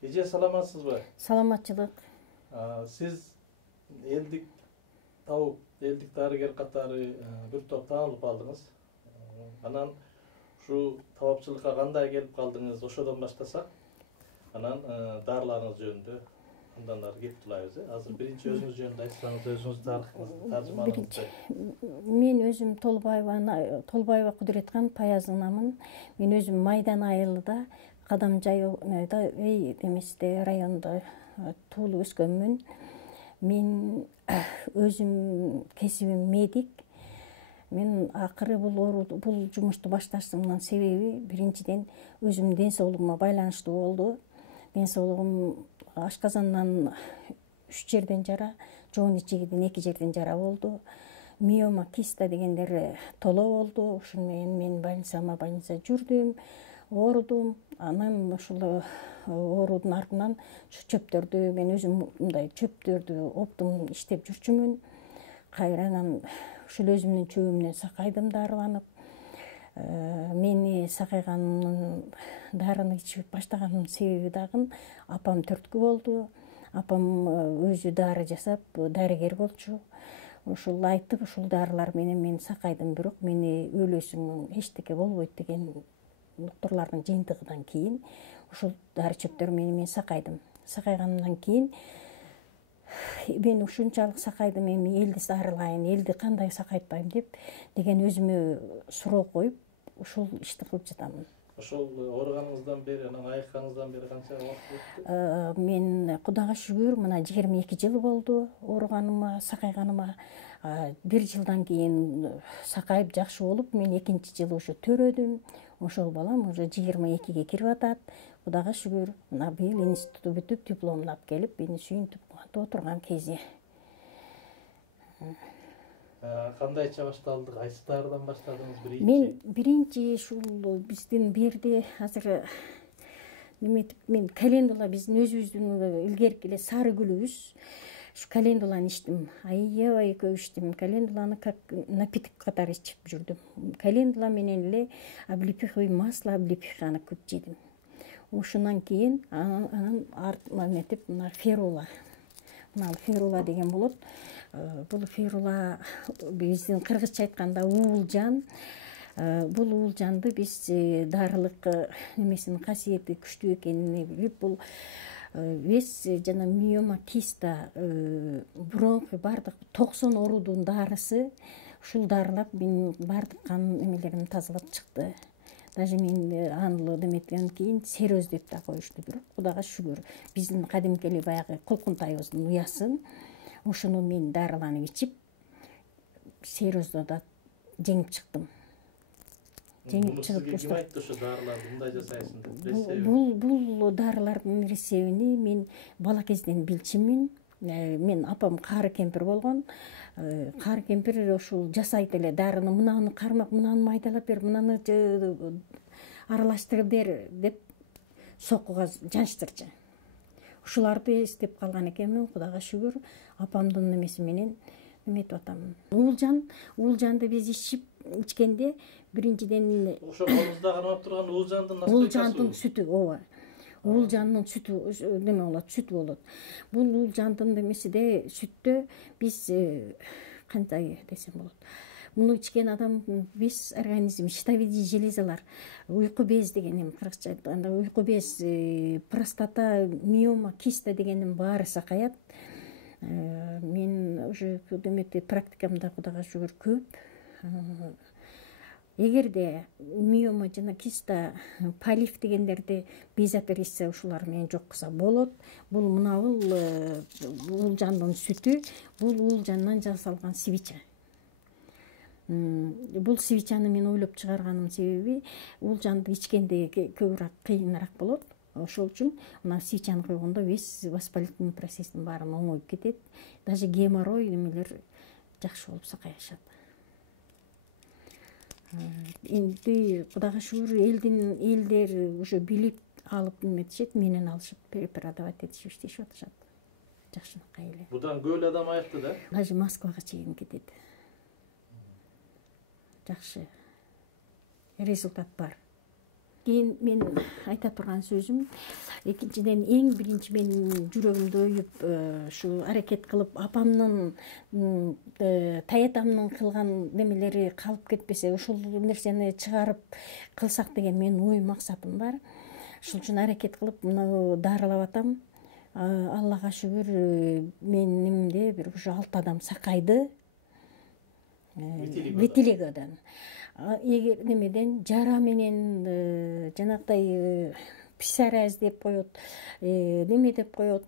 Эже саламатсызбы? Саламатчылык. Сиз элдик табып, элдик дарыгер катары бир топ таанылып алдыңыз. Анан ушу табапчылыкка кандай келип калдыңыз? Ошодон баштасак, анан дарыларыңыз жөнүндө андан ары кеттилайбыз. Азыр биринчи өзүңүз жөнүндө айтсаңыз, өзүңүздү таржымалаңызды. Мен өзүм Толбаева Кудуреткан Паязынамын. Мен өзүм Майдан айылында Кадамжайда эместе районунда туулуп өскөнмүн. Мен өзүм кесибим медик. Мен акыры бул жумушту башташымдын себеби биринчиден өзүмдүн ден соолугума байланыштуу болду. Ден соолугум ашказандан 3 жерден жара, жоон ичегиден 2 жерден жара болду. Миома киста дегендер толо болду. Ушуну менен мен больница жүрдүм, оорудум. Анан ушул оорудун артынан чөптөрдү мен өзүм мындай чөптөрдү оптум иштеп жүрчүмүн. Кайрадан ушул өзүмдүн чөбүмдөн сакайдым дарыланып. Мени сакайганымдын дарыны ичип баштаганымдын себеби дагы апам төрткү болду. Апам өзү дары жасап, дарыгер болчу. Ушул айтып, ушул дарылар менен мен сакайдым, бирок мени өлөсүң, эчтеке болбойт деген доктурлардын жыйынтыгынан кийин ушул дары чөптөр менен мен сакайдым. Сакайганымдан кийин мен ушунчалык сакайдым, эми элди дарылайын, элди кандай сакайтпайм деген өзүмө суроо коюп, ушул ишти кылып жатамын. Ошол ооруганыңыздан бери, анан айыкканыңыздан бери канча убакыт өттү? Мен Кудайга шүгүр, мына 22 жыл болду ооруганыма, сакайганыма. 1 жылдан кийин сакайып жакшы болуп, мен 2-нчи жылы ушу төрөдүм. Ошол балам уже 22-ге кирип атат. Кудайга шүгүр, мына быйыл институтту бүтүп, дипломун алып келип, мени сүйүнтүп кубанып отурган кези. Кандайча башталды? Кайсы дарыдан баштадыңыз биринчи? Мен биринчи ушул биздин берди азыр мен календула биздин өзүбүздүн илгерки эле сары гүлүбүз. Ушу календуланы ичтим. Аябай көп ичтим. Календуланы как напиток катары ичип жүрдүм. Календула менен эле облепиховый масло, облепиханы көп жедим. Ушундан кийин анан артып мына ферула. Мына ферула деген болот. Бул ферула биздин кыргызча айтканда уулжан. Бул уулжанды биз дарылык немесинин касиети күчтүү экенин билип, бул вес жана миома киста, бронх бардык 90 оорудун дарысы. Ушул дарылап менин бардык кан немелеримди тазалап чыкты. Даже мен аны деметтен кийин сероз деп да коюшту, бирок Кудайга шүгүр. Биздин кадимки эле баягы кулкунтайыбыздын уясын. Ушуну мен дарыланып ичип, серозду да жеңип чыктым. Жеңип чыгып ким айтты ошо дарыларды мындай жасайсың деп? Бул дарылардын рецебини мен бала кезден билчүмүн. Мен апам кары кемпир болгон. Кары кемпир ошол жасайт эле дарыны, мынаны кармак, мынаны майдалап бер, мынаны аралаштырып бер деп сокуга жаныштырчу. Ушуларды эстеп калган экенмин. Кудайга шүгүр, апамдын немеси менен эметип атам. Уулжанды биз ичкенде биринчиден ошо колуңузда кармап турган уулжандын сүтү, ооба. Уулжандын сүтү неме болот, сүт болот. Бул уулжандын немесиде сүттө биз кандай десем болот. Муну ичкен адам бес организм, щитовидный железалар, уйку без дегеним кыргызча айтканда, уйку без, простата, миома, киста дегенин баары сакаят. Мен уже деметти практикамда Кудайга шүгүр көп. Эгерде миома жана киста, полиф дегендерди безоперация ичсе, ушулар менен жок кылса болот. Бул мынабул уулжандын сүтү, бул уулжандан жасалган свеча. Бул свечаны мен ойлоп чыгарганымдын себеби уулжанды ичкенде көбүрөөк кыйыныраак болот. Ошол үчүн мына свечаны койгондо весь воспалительный процесстин баарын оңоюп кетет. Даже геморрой немелер жакшы болуп сакайышат. Энди Кудайга шүгүр, элдер уже билип алып неметишет, менен алышып преподавать этишип иштешип атышат. Жакшынакай эле. Будан көп эле адам айыкты да? Даже Москвага чейин кетет. Жакшы результат бар. кийин мен айта турган сөзүм, экинчиден эң биринчи менин жүрөгүмдү өйүп ушу аракет кылып апамдын таятамдын кылган немелери калып кетпесе, ушул нерсени чыгарып кылсак деген менин ой максатым бар. Ушул үчүн аракет кылып мына дарылап атам. Аллага шүгүр, менимде бир ушу 6 адам сакайды. Витилигодан. Эгер немеден жара менен жанагыдай писараз деп коет, неме деп коет,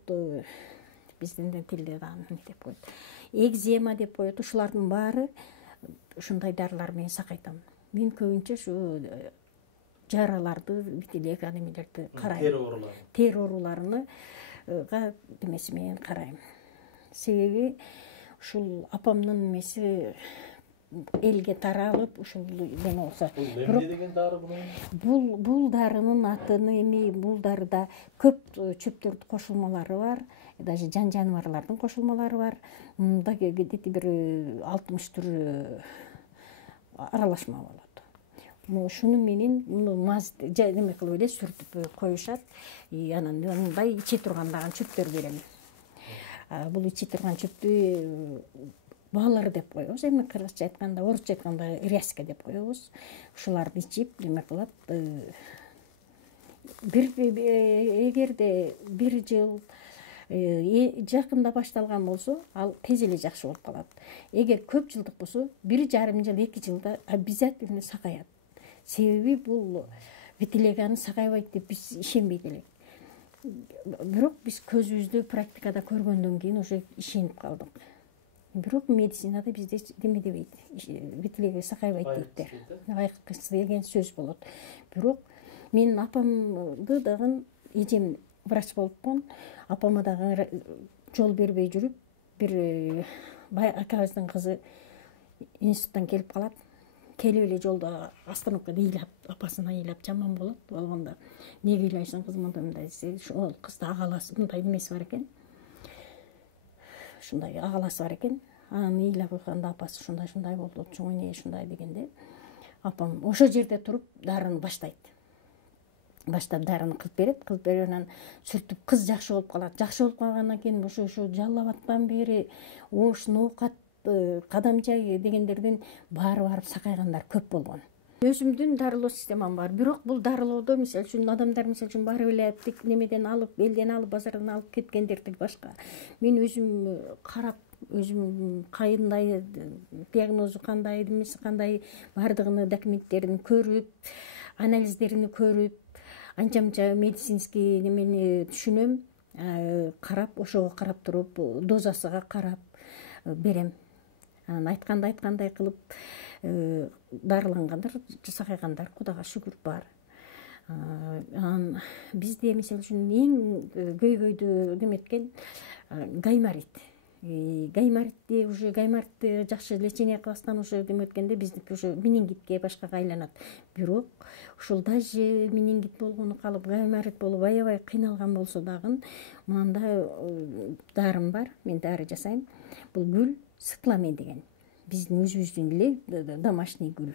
биздин тилде неме деп коет, экзема деп коет. Ушулардын баары ушундай дарылар менен сакайтам. Мен көбүнчө ушу жараларды, витилиго немелерди карайм. Тери ооруларыны немеси менен карайм. Себеби ушул апамдын немеси элге таралып, ушул деме болсо. Бул деген дары буну? Бул дарынын атын эми, бул дарыда көп чөптөрдүн кошулмалары бар, даже жаныбарлардын кошулмалары бар. Мында где-то бир 60 түр аралашма болот. Ушуну менен маз неме кылып эле сүртүп коюшат. Анан мындай иче тургандагы чөптөр берем. Бул иче турган чөптү балыр деп коебуз. Эми кыргызча айтканда, орусча айтканда ряска деп коебуз. Ушуларды ичип неме кылат. Эгерде бир жыл жакында башталган болсо, ал тез эле жакшы болуп калат. Эгер көп жылдык болсо, 1,5 жыл, 2 жылда обязательно сакаят. Себеби бул витилигоны сакайбайт деп биз ишенбейт элек. Бирок биз көзүбүздө практикада көргөндөн кийин уже ишенип калдык. Бирок медицинада бизде деме дебейт, витилиго сакайбайт дейттер. Айкыс деген сөз болот. Бирок менин апамды дагы, эжем врач болупкон, апама дагы жол бербей жүрүп, бир акабыздын кызы институттан келип калат. Келип эле жолдо остановкада ыйлап, апасына ыйлап жаман болот. Болгондо неге ыйлайсың кызым, мындай десе, ошол кызды агаласы мындай немеси бар экен. Ушундай агаласы бар экен. Анан ыйлап койгондо апасы ушундай болду, чоңойне ушундай дегенде, апам ошол жерде туруп дарыны баштайт. Баштап дарыны кылып берет, анан сүртүп кыз жакшы болуп калат. Жакшы болуп калгандан кийин ошо жалабаттан бери ош, ноокат, кадам жай дегендерден баары барып сакайгандар көп болгон. Өзүмдүн дарылоо системам бар. Бирок бул дарылоодо мисалы үчүн адамдар барып эле немеден алып, элден алып, базардан алып кеткендерди башка. Мен өзүм карап, өзүм кандай диагнозу кандай, эмеси кандай бардыгыны документтерин көрүп, анализдерин көрүп, анча-мынча медицинский немени түшүнөм. Карап, ошого карап туруп, дозасыга карап берем. Айткандай кылып дарылангандар, сакайгандар Кудайга шүгүр бар. Бизде мисалы үчүн эң көйгөйдү неметкен гайморит. Гайморитти жакшы лечение кыласыздан уже неметкенде биздики уже менингитке башкага айланат. Бирок ушул даже менингит болгону калып, гайморит болуп аябай кыйналган болсо дагы, мында дарым бар, мен дары жасайм. Бул гүл сыкламен деген. Биздин өзүбүздүн эле домашний гүл.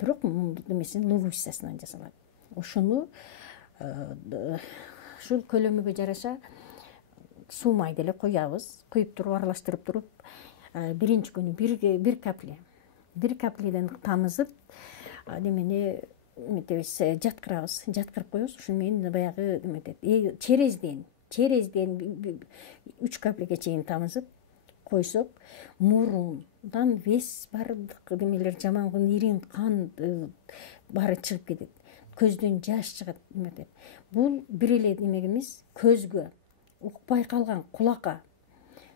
Бирок немесин лугуйсасынан жасалат. Ошону ушул көлөмүгө жараша суу майды эле куябыз. Куюп туруп, аралаштырып туруп, биринчи күнү бир капледен тамызып, немени эметебиз, жаткырабыз. Жаткырып коебуз. Ушуну менен баягы эметет. Черезден 3 каплеге чейин тамызып койсок, мурундан вес бардык немелер, жамангы ирин, кан баары чыгып кетет. Көздөн жаш чыгат, эметет. Бул бир эле неме эмес, көзгө, укпай калган кулакка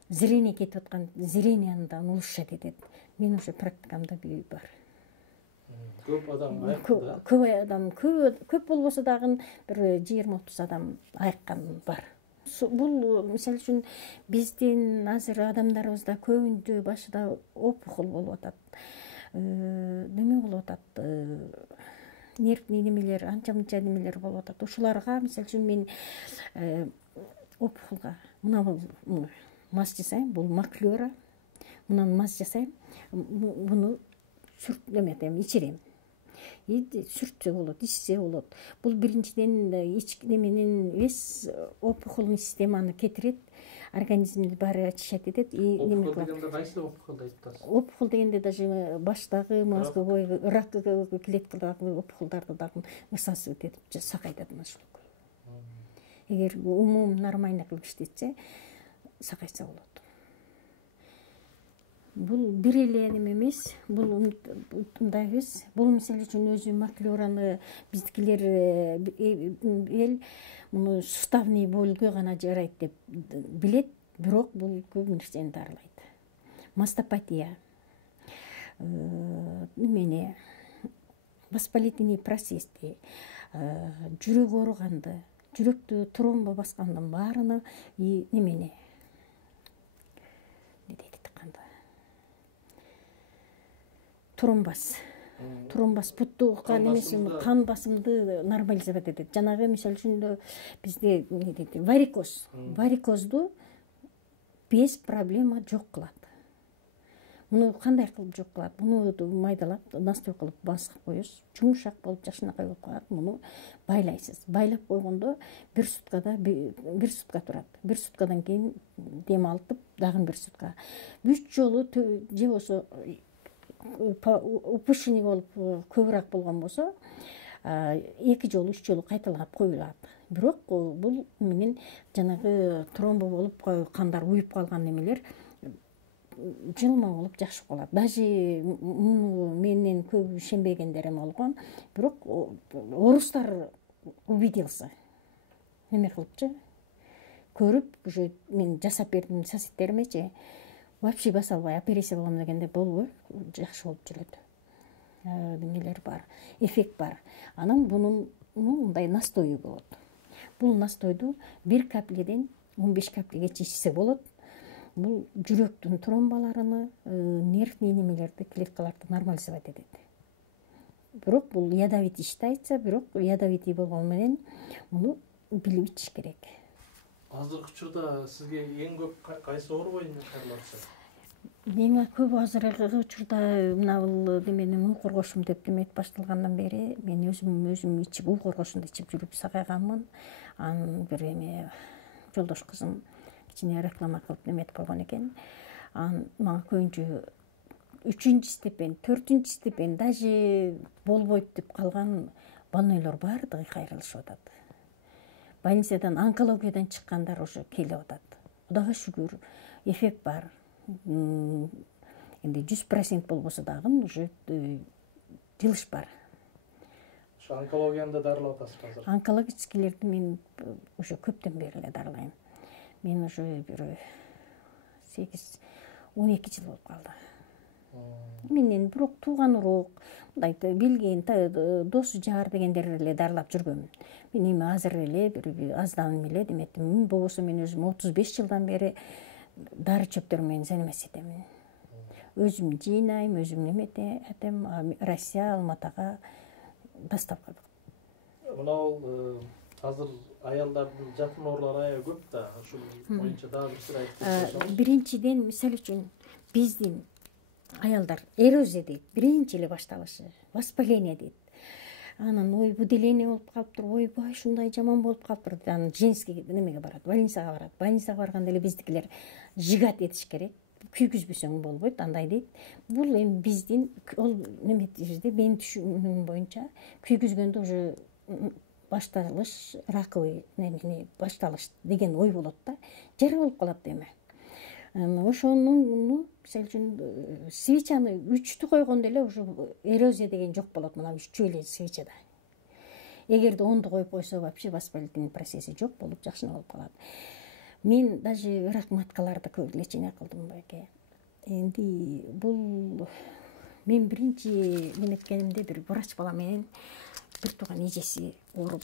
зрение кетип аткан зренияны да улучшать этет. Мен уже практикамда бар. Көп адам көп болбосо дагы бир 20-30 адам айыккан бар. Бул мисалы үчүн биздин азыр адамдарыбызда көбүндө башында опухол болуп атат. Неме болуп атат? Нервный немелер, анча-мынча немелер болуп атат. Ушуларга мисалы үчүн мен опухолга мына мас жасайм, бул маклера. Мунан мас жасайм. Буну сүртөм, ичирем. сүртсө болот, ичсе болот. Бул биринчиден ички неменин вес опухолный системаны кетирет, организмди баары очищать этет. Опухол дегенде кайсы опухолду айтып атасыз? Опухол дегенде даже баштагы мозговой рак клеткадагы опухолдорду дагы высасывать этип сакайтат мына ушул. Эгер умум нормально кылып иштетсе, сакайса болот. Бул бир эле неме эмес, бул мындай эмес. Бул мисалы үчүн өзү маклераны биздикилер эл муну суставный болго гана жарайт деп билет, бирок бул көп нерсени дарылайт. Мастопатия, немени, воспалительный процессти, жүрөк ооруганды, жүрөктү тромбо баскандын баарына немени тромбоз буттууга немесин кан басымды нормализовать этет. Жанагы мисалы үчүн бизде варикозду без проблема жок кылат. Муну кандай кылып жок кылат? Муну майдалап, настой кылып басып коесуз. Жумшак болуп, жакшынакай болуп калат. Муну байлайсыз. Байлап койгондо бир сутка турат. Бир суткадан кийин дем алып, дагы бир сутка. 3 жолу же болсо упущение болуп көбүрөөк болгон болсо 2 жолу 3 жолу кайталап коюлат. Бирок бул менен жанагы тромбо болуп кандар уюп калган немелер жылма болуп жакшы калат. Даже муну менен көп ишенбегендерим болгон. Бирок орустар убедился. Неме кылыпчы? Көрүп, уже мен жасап бердим соседтеримечи. Вообще баса албай операция болом дегенде болбой, жакшы болуп жүрөт. Немелер бар, эффект бар. Анан бунун мындай настою болот. Бул настойду 1 капледен 15 каплегече ичсе болот. Бул жүрөктүн тромболорун, нервный немелерди, клеткаларды нормализовать этет. Бирок бул ядовитый ишти айтса, бирок ядовитый болгон менен муну билип ичиш керек. Азыркы учурда сизге эң көп кайсы оору боюнча чыгарылат? Эң көп азыркы учурда мына бул неменин уу коргошум деп демет башталгандан бери мен өзүм ичип уу коргошумду ичип жүрүп сагайганмын. Анан бир эме жолдош кызым кичине реклама кылып неметип койгон экен. Анан мага көбүнчө 3 степень, 4 степень даже болбойт деп калган больнойлор баардыгы кайрылышып атат. Больницадан онкологиядан чыккандар уже келип атат. Кудайга шүгүр, эффект бар. Энди 100% болбосо дагы уже жылыш бар. Ошо онкологияны да дарылап атасыз азыр? Онкологическийлерди мен уже көптөн бери эле дарылайм. Мен уже бир 8-12 жыл болуп калды. Менен бирок тууган урук, мындай билген досу жар дегендер эле дарылап жүргөм. Мен эми азыр эле бир аздан эле деметтим. Болбосо мен өзүм 35 жылдан бери дары чөптөр менен заниматься этем. Өзүм жыйнайм, өзүм неметем, Россия, Алматага доставка. Мына азыр аялдардын жакын оорулары аябай көп да. Ушул боюнча дагы бир сыр айтып кетсеңиз. Биринчиден, мисалы үчүн, биздин аялдар эрозия дейт, биринчи эле башталышы, воспаление дейт. Анан ой выделение болуп калыптыр, ойбай ушундай жаман болуп калыптыр. Анан женский немеге барат, больницага барат. Больницага барганда эле биздикилер жигат этиш керек. Күйгүзбөсөң болбойт, андай дейт. Бул эми биздин ол неметибизде менин түшүнүгүм боюнча күйгүзгөндө уже башталыш, раковый немени башталыш деген ой болот да. Жара болуп калат эми. Ошону мисалы үчүн свечаны 3-тү койгондо эле уже эрозия деген жок болот. Мына 3 эле свечада. Эгерде 10-ду коюп койсо вообще воспалительный процесси жок болуп жакшына болуп калат. Мен даже рак маткаларды көп лечение кылдым байке. Энди бул мен биринчи неметкенимде бир врач бала менен бир тууган эжеси ооруп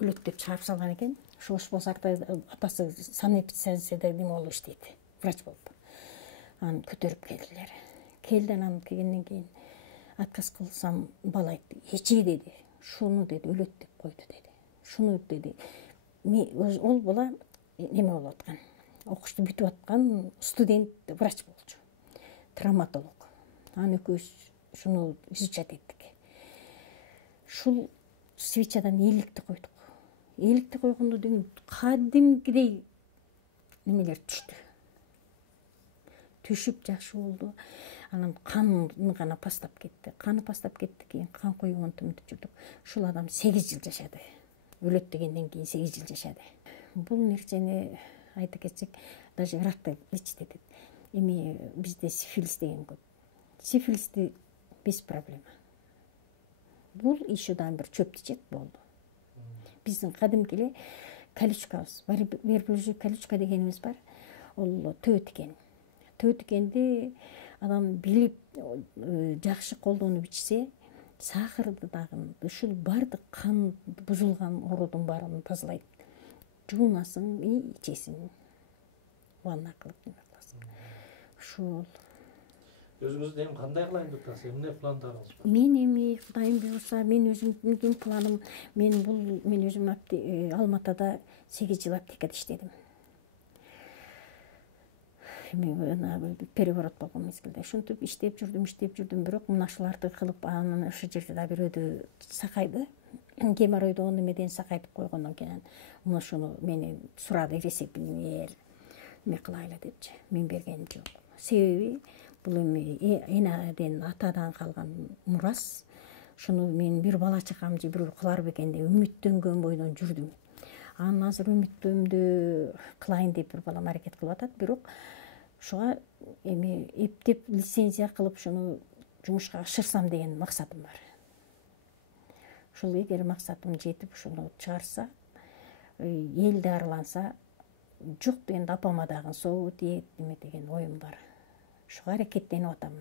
өлөт деп чыгарып салган экен. Шош Базарда атасы санэпидстанцияда неме болуп иштейт, врач болуп. Анан көтөрүп келдилер. Анан келгенден кийин отказ кылсам бала айтты, эче деди. Шуну деди, өлөт деп койду деди. Шуну деди. Ол бала неме болуп аткан, окушту бүтүп аткан студент врач болчу, травматолог. Анан экөөбүз шуну изучать эттик. Ушул свечадан эликти койдук. Эликти койгондо деген кадимгидей немелер түштү. Түшүп жакшы болду. Анан каны гана пастап кетти. Каны пастап кетти, кийин кан койгонду үмүттө жүрдүк. Ушул адам 8 жыл жашады. Өлөт дегенден кийин 8 жыл жашады. Бул нерсени айта кетсек, даже ракты лечит. Эми бизде сифилис деген көп. Сифилисти без проблема. Бул еще дагы бир чөп тичек болду. Биздин кадимки эле колючкабыз, верблюжий колючка дегенибиз бар. Ол төө тикен. Төө тикенди адам билип жакшы колдонуп ичсе, сахарды дагы ушул бардык кан бузулган оорудун баарын тазалайт. Жуунасың, ичесиң. Ванна кылып кыласың. Ушул. Өзүңүздү эми кандай кылайын деп атасыз? Эмне пландарыңыз бар? Мен эми Кудайым буйруса, мен өзүмдүн планым, мен өзүм Алматада 8 жыл аптекада иштедим. Переворот болгон мезгилде ушинтип иштеп жүрдүм, бирок мынашуларды кылып, анан ошол жерде да бирөөдү сакайды. Геморройду он эмеден сакайтып койгондон кийин ошону мени сурады, рецептин бер, эме кылайлы депчи. Мен бергеним жок. Себеби бул эми энеден, атадан калган мурас. Шуну мен бир бала чакам же бирөө кылар бекен деп үмүттөнгөн бойдон жүрдүм. Анан азыр үмүттөмдү кылайын деп бир балам аракет кылып атат, бирок ушуга эми эптеп лицензия кылып шуну жумушка ашырсам деген максатым бар. Ушул эгер максатым жетип ушуну чыгарса, элди араланса, жок дегенде апама дагы соо тиет, эме деген оюм бар. Ушуга аракеттенип атам.